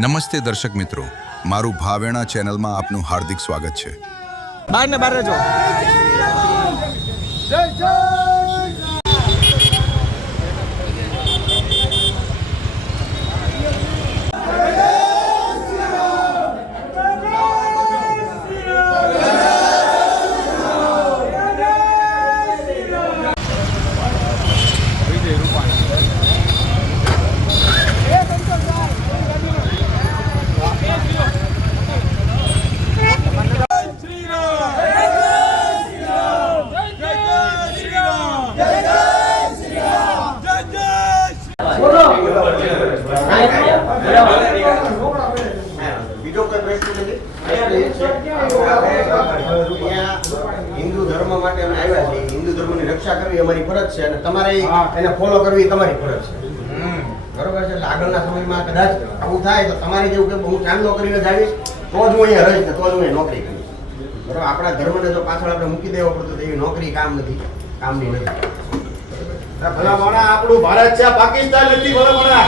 નમસ્તે દર્શક મિત્રો, મારું ભાવેણા ચેનલમાં આપનું હાર્દિક સ્વાગત છે. બાર ને બાર રહેજો. બીજો કોઈ પ્રશ્ન નથી. હિન્દુ ધર્મ માટે અમે આવ્યા છીએ. હિન્દુ ધર્મની રક્ષા કરવી અમારી ફરજ છે અને તમારે એને ફોલો કરવી તમારી ફરજ છે. બરોબર છે. એટલે આગળના સમયમાં કદાચ આવું થાય તો તમારી જેવું કે હું ચાંદલો કરીને જ આવીશ તો જ હું અહીંયા રહીશ ને તો જ હું અહીંયા નોકરી કરીશ. બરોબર. આપણા ધર્મને જો પાછળ આપણે મૂકી દેવો પડતો તો એવી નોકરી કામની નથી. ભલા મોણા આપણું ભારત છે, પાકિસ્તાન નથી. ભલા મોણા